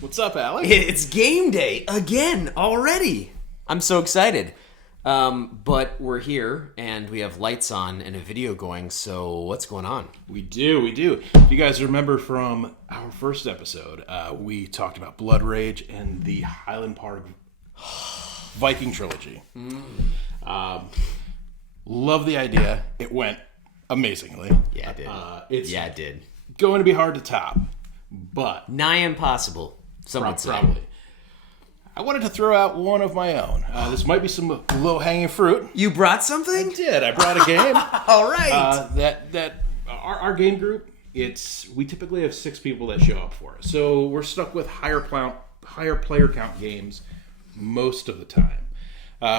What's up, Alex? It's game day again already. I'm so excited. But we're here and we have lights on and a video going. So what's going on? We do. If you guys remember from our first episode, we talked about Blood Rage and the Highland Park Viking trilogy. Love the idea. It went amazingly. Yeah, it did. It did. Going to be hard to top, but nigh impossible. Some would say. Probably. I wanted to throw out one of my own. This might be some low-hanging fruit. You brought something? I did. I brought a game. All right. Our game group. We typically have 6 people that show up for it, so we're stuck with higher player count games most of the time.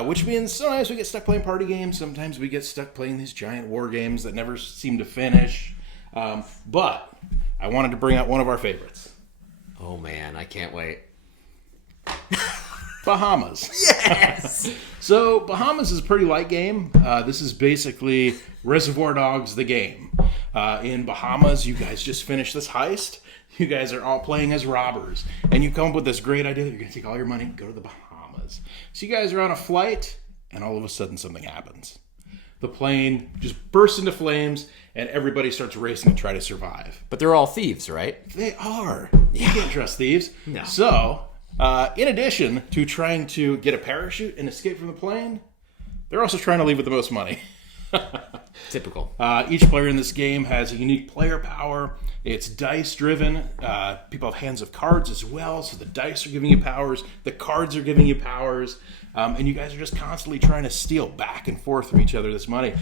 Which means sometimes we get stuck playing party games. Sometimes we get stuck playing these giant war games that never seem to finish. But I wanted to bring out one of our favorites. Oh man, I can't wait. Bahamas. Yes! So Bahamas is a pretty light game. This is basically Reservoir Dogs the game. In Bahamas, you guys just finished this heist. You guys are all playing as robbers. And you come up with this great idea that you're going to take all your money and go to the Bahamas. So you guys are on a flight, and all of a sudden something happens. The plane just bursts into flames, and everybody starts racing to try to survive. But they're all thieves, right? They are. You can't trust thieves. No. So, in addition to trying to get a parachute and escape from the plane, they're also trying to leave with the most money. Typical. Each player in this game has a unique player power. It's dice-driven. People have hands of cards as well, so the dice are giving you powers. The cards are giving you powers. And you guys are just constantly trying to steal back and forth from each other this money.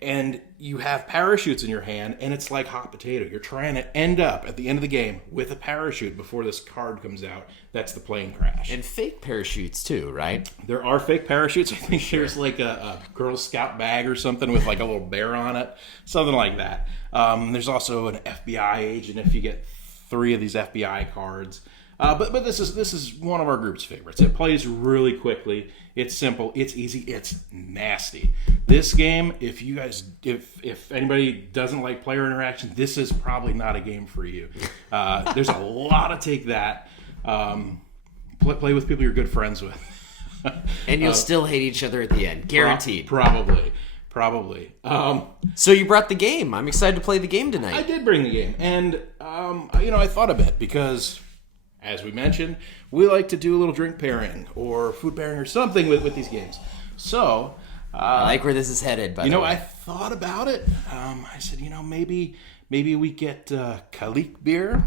And you have parachutes in your hand, and it's like hot potato. You're trying to end up at the end of the game with a parachute before this card comes out. That's the plane crash. And fake parachutes too, right? There are fake parachutes. I think there's like a Girl Scout bag or something with like a little bear on it. Something like that. There's also an FBI agent if you get 3 of these FBI cards. But this is one of our group's favorites. It plays really quickly. It's simple. It's easy. It's nasty. This game, if anybody doesn't like player interaction, this is probably not a game for you. There's a lot to take that. Play with people you're good friends with. And you'll still hate each other at the end. Guaranteed. Probably. So you brought the game. I'm excited to play the game tonight. I did bring the game. And, I thought a bit because, as we mentioned, we like to do a little drink pairing or food pairing or something with these games. So, I like where this is headed, by the way. I thought about it. I said, maybe we get Kalik beer.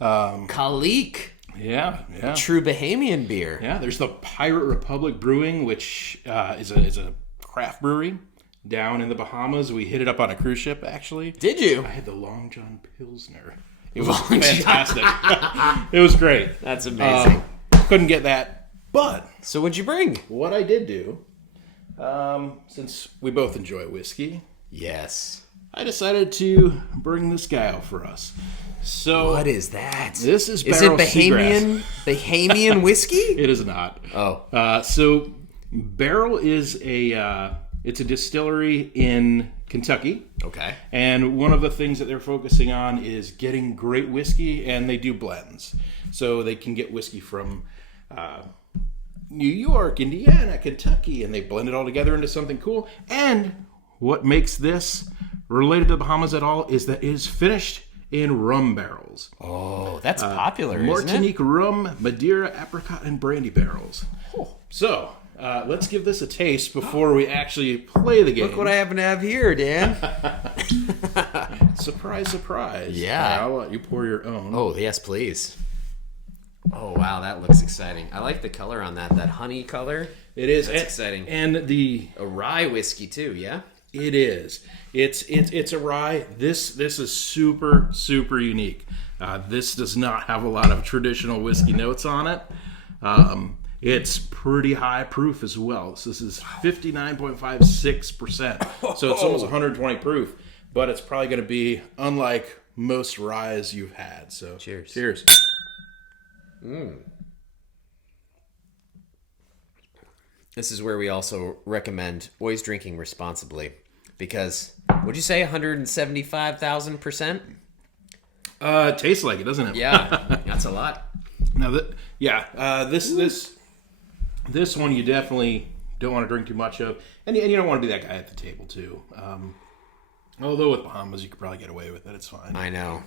Kalik. Yeah. True Bahamian beer. Yeah, there's the Pirate Republic Brewing, which is a craft brewery down in the Bahamas. We hit it up on a cruise ship, actually. Did you? I had the Long John Pilsner. It was fantastic. It was great. That's amazing. Couldn't get that. But so what'd you bring? What I did do, since we both enjoy whiskey, yes, I decided to bring this guy out for us. So what is that? This is it Barrel Bahamian whiskey? It is not. Oh. So Barrel is it's a distillery in Kentucky. Okay. And one of the things that they're focusing on is getting great whiskey, and they do blends. So they can get whiskey from New York, Indiana, Kentucky, and they blend it all together into something cool. And what makes this related to the Bahamas at all is that it is finished in rum barrels. Oh, that's popular, isn't Martinique it? rum, Madeira, apricot, and brandy barrels. Oh. So, let's give this a taste before we actually play the game. Look what I happen to have here, Dan. Surprise, surprise. Yeah. I'll let you pour your own. Oh, yes, please. Oh, wow, that looks exciting. I like the color on that honey color. It is. That's exciting. And a rye whiskey, too, yeah? It is. It's a rye. This is super, super unique. This does not have a lot of traditional whiskey notes on it. It's pretty high proof as well. So this is 59.56%. So it's almost 120 proof. But it's probably going to be unlike most ryes you've had. So cheers. Cheers. This is where we also recommend always drinking responsibly. Because, what'd you say, 175,000%? It tastes like it, doesn't it? Yeah. That's a lot. Now, this one you definitely don't want to drink too much of, and you don't want to be that guy at the table too. Although with Bahamas, you could probably get away with it. It's fine. I know.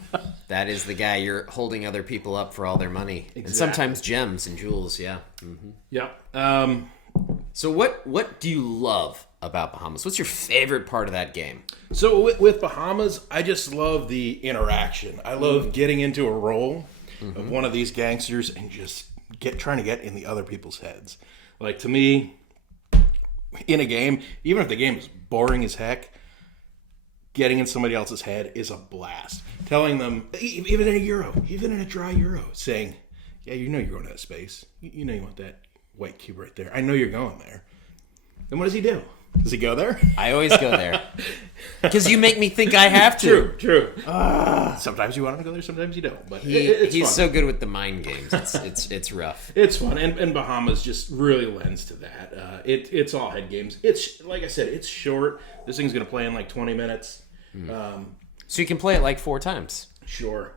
That is the guy. You're holding other people up for all their money. Exactly. And sometimes gems and jewels, yeah. Mm-hmm. Yep. So what do you love about Bahamas? What's your favorite part of that game? So with Bahamas, I just love the interaction. I love getting into a role of one of these gangsters and just trying to get in the other people's heads. Like, to me, in a game, even if the game is boring as heck, getting in somebody else's head is a blast. Telling them, even in a dry Euro, saying, yeah, you know you're going out of space. You know you want that white cube right there. I know you're going there. Then what does he do? Does he go there? I always go there. Because you make me think I have to. True. Sometimes you want him to go there, sometimes you don't. But He's fun. so good with the mind games. It's rough. It's fun, and Bahamas just really lends to that. It's all head games. It's, like I said, it's short. This thing's going to play in like 20 minutes. So you can play it like 4 times. Sure.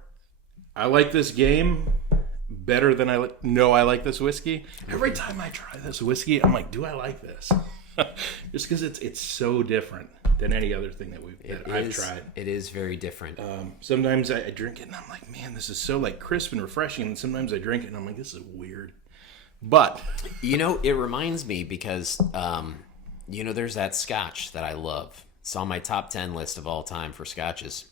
I like this game better than I like this whiskey. Every time I try this whiskey, I'm like, do I like this? Just because it's so different than any other thing that I've tried. It is very different. Sometimes I drink it and I'm like, man, this is so like crisp and refreshing. And sometimes I drink it and I'm like, this is weird. But it reminds me because there's that Scotch that I love. It's on my top 10 list of all time for Scotches.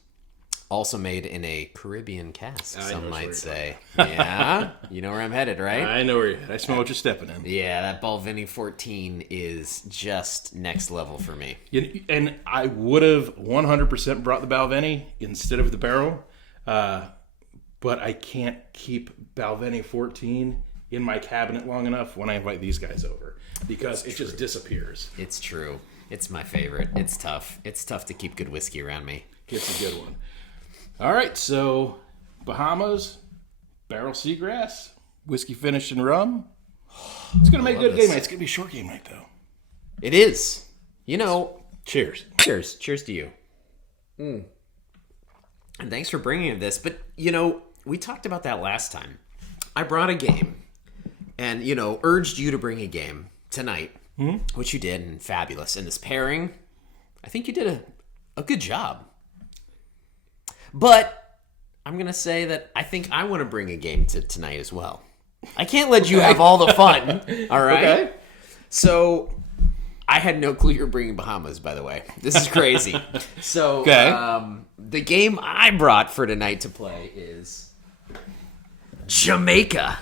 Also made in a Caribbean cask, some might say. Yeah? You know where I'm headed, right? I know where you're headed. I smell what you're stepping in. Yeah, that Balvenie 14 is just next level for me. And I would have 100% brought the Balvenie instead of the barrel, but I can't keep Balvenie 14 in my cabinet long enough when I invite these guys over because it just disappears. It's true. It's my favorite. It's tough. It's tough to keep good whiskey around me. It's a good one. All right, so Bahamas, barrel seagrass, whiskey finished in rum. It's going to make a good game night. It's going to be a short game night, though. It is. Cheers. Cheers. Cheers to you. And thanks for bringing this. But, we talked about that last time. I brought a game and, urged you to bring a game tonight, which you did, and fabulous. And this pairing, I think you did a good job. But I'm going to say that I think I want to bring a game to tonight as well. I can't let you have all the fun, all right? Okay. So I had no clue you were bringing Bahamas, by the way. This is crazy. So the game I brought for tonight to play is Jamaica.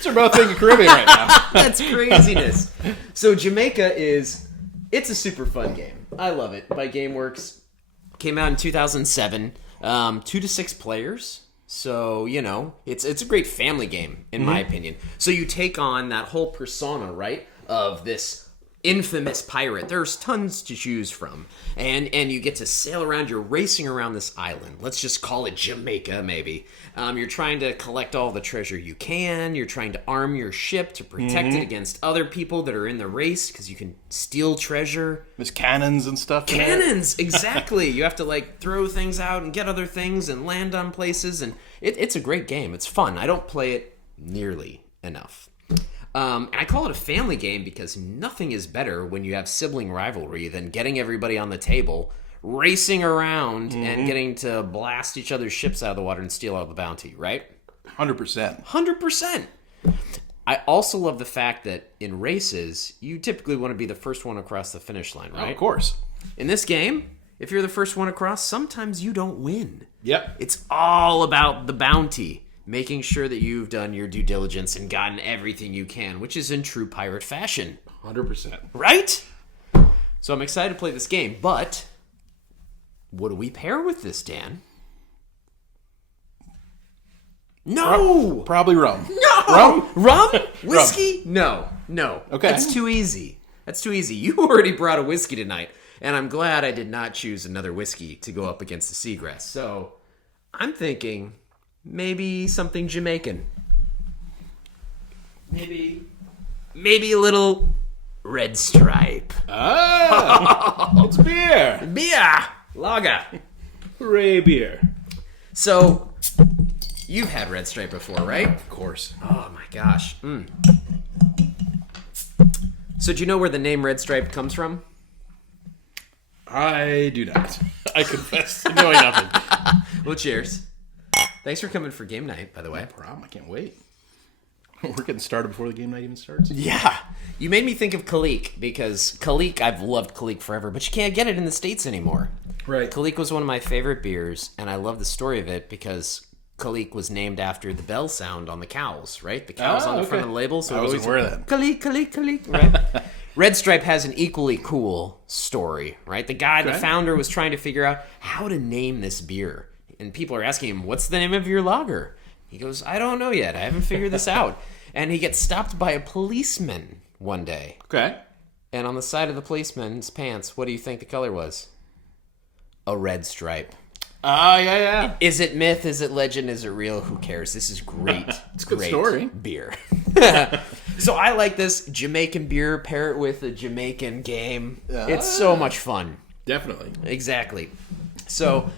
So we're both thinking Caribbean right now. That's craziness. So Jamaica it's a super fun game. I love it. By GameWorks. Came out in 2007. 2 to 6 players. So, it's a great family game, in my opinion. So you take on that whole persona, right, of this infamous pirate. There's tons to choose from. And you get to sail around. You're racing around this island. Let's just call it Jamaica, maybe. You're trying to collect all the treasure you can. You're trying to arm your ship to protect it against other people that are in the race, because you can steal treasure. There's cannons and stuff. Cannons, exactly. You have to, throw things out and get other things and land on places. And it's a great game. It's fun. I don't play it nearly enough. And I call it a family game because nothing is better when you have sibling rivalry than getting everybody on the table, racing around, and getting to blast each other's ships out of the water and steal all the bounty, right? 100%. 100%. I also love the fact that in races, you typically want to be the first one across the finish line, right? Oh, of course. In this game, if you're the first one across, sometimes you don't win. Yep. It's all about the bounty. Making sure that you've done your due diligence and gotten everything you can, which is in true pirate fashion. 100%. Right? So I'm excited to play this game, but what do we pair with this, Dan? No! Probably rum. No! Rum? Whiskey? No. Okay. That's too easy. You already brought a whiskey tonight, and I'm glad I did not choose another whiskey to go up against the seagrass. So I'm thinking maybe something Jamaican. Maybe a little Red Stripe. It's beer. Beer. Lager. Hooray, beer. So, You've had Red Stripe before, right? Of course. Oh my gosh. So do you know where the name Red Stripe comes from? I do not. I confess to knowing nothing. Well, cheers. Thanks for coming for game night, by the way. No problem. I can't wait. We're getting started before the game night even starts. Yeah. You made me think of Kalik, because Kalik, I've loved Kalik forever, but you can't get it in the States anymore. Right. Kalik was one of my favorite beers, and I love the story of it because Kalik was named after the bell sound on the cows, right? The cows on the front of the label. So I wasn't aware of that. Kalik, Kalik, Kalik, right? Red Stripe has an equally cool story, right? The guy, the founder, was trying to figure out how to name this beer. And people are asking him, what's the name of your lager? He goes, I don't know yet. I haven't figured this out. And he gets stopped by a policeman one day. Okay. And on the side of the policeman's pants, what do you think the color was? A red stripe. Yeah. Is it myth? Is it legend? Is it real? Who cares? This is great. It's a good great story. Beer. So I like this Jamaican beer. Pair it with a Jamaican game. It's so much fun. Definitely. Exactly. So,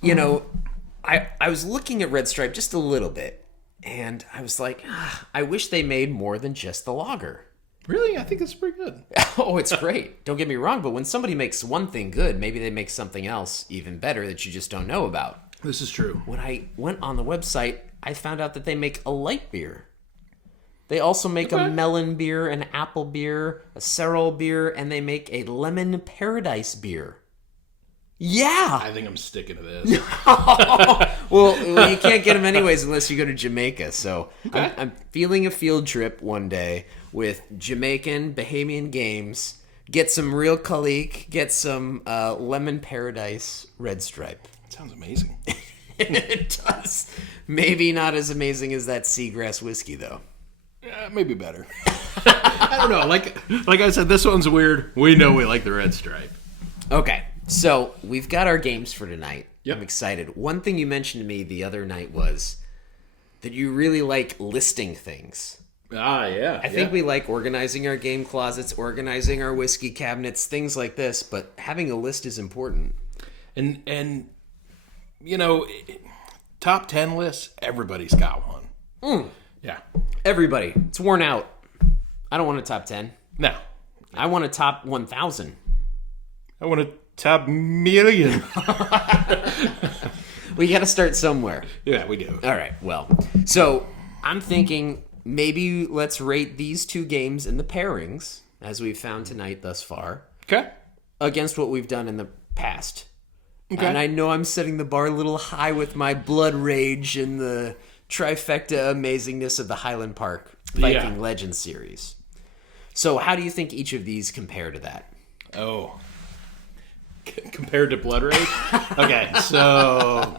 you know, I was looking at Red Stripe just a little bit, and I was like, I wish they made more than just the lager. Really? I think it's pretty good. Oh, it's great. Don't get me wrong, but when somebody makes one thing good, maybe they make something else even better that you just don't know about. This is true. When I went on the website, I found out that they make a light beer. They also make a melon beer, an apple beer, a sorrel beer, and they make a lemon paradise beer. Yeah! I think I'm sticking to this. Well, you can't get them anyways unless you go to Jamaica. So I'm feeling a field trip one day with Jamaican Bahamian games. Get some real Kalik. Get some lemon paradise Red Stripe. Sounds amazing. It does. Maybe not as amazing as that seagrass whiskey, though. Maybe better. I don't know. Like I said, this one's weird. We know we like the Red Stripe. Okay, so we've got our games for tonight. Yep. I'm excited. One thing you mentioned to me the other night was that you really like listing things. Yeah. I think we like organizing our game closets, organizing our whiskey cabinets, things like this, but having a list is important. And you know, top 10 lists, everybody's got one. Yeah. Everybody. It's worn out. I don't want a top 10. No. I want a top 1,000. I want a top million. We got to start somewhere. Yeah, we do. All right, well, so I'm thinking maybe let's rate these two games in the pairings, as we've found tonight thus far, Okay. against what we've done in the past. Okay. And I know I'm setting the bar a little high with my blood rage and the trifecta amazingness of the Highland Park Viking Legends series. So how do you think each of these compare to that? Oh. Compared to Blood Rage? Okay, so...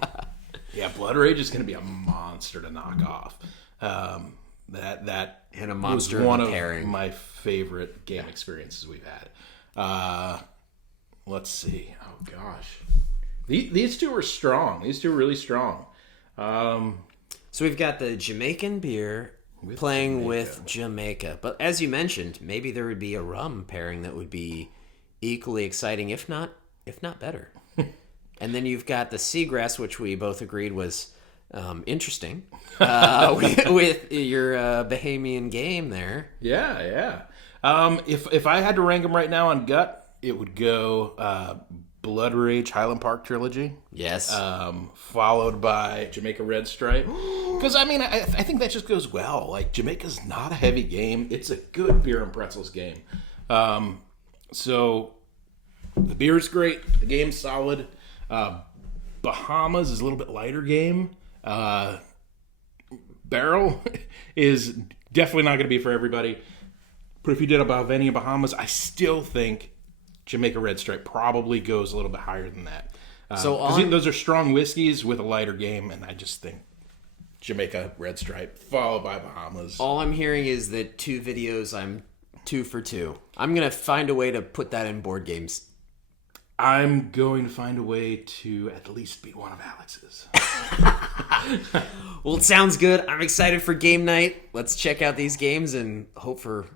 Yeah, Blood Rage is going to be a monster to knock off. That And a monster was one of of a pairing. my favorite game experiences we've had. Let's see. Oh, gosh. These two are strong. These two are really strong. So we've got the Jamaican beer playing with Jamaica. But as you mentioned, maybe there would be a rum pairing that would be equally exciting, if not better. And then you've got the seagrass, which we both agreed was interesting, with your Bahamian game there. Yeah. If I had to rank them right now on gut, it would go Blood Rage Highland Park Trilogy. Yes. Followed by Jamaica Red Stripe. Because, I mean, I think that just goes well. Like, Jamaica's not a heavy game. It's a good beer and pretzels game. So, the beer's great. The game's solid. Bahamas is a little bit lighter game. Barrel is definitely not going to be for everybody. But if you did a Balvenie Bahamas, I still think Jamaica Red Stripe probably goes a little bit higher than that. Those are strong whiskeys with a lighter game, and I just think Jamaica Red Stripe, followed by Bahamas. All I'm hearing is that 2 videos, I'm 2 for 2. I'm going to find a way to put that in board games. I'm going to find a way to at least beat one of Alex's. Well, it sounds good. I'm excited for game night. Let's check out these games and hope for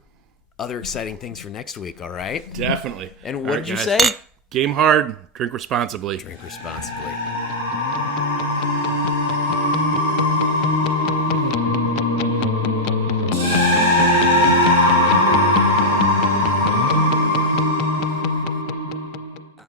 other exciting things for next week, all right? Definitely. And what did you say? Game hard, drink responsibly. Drink responsibly.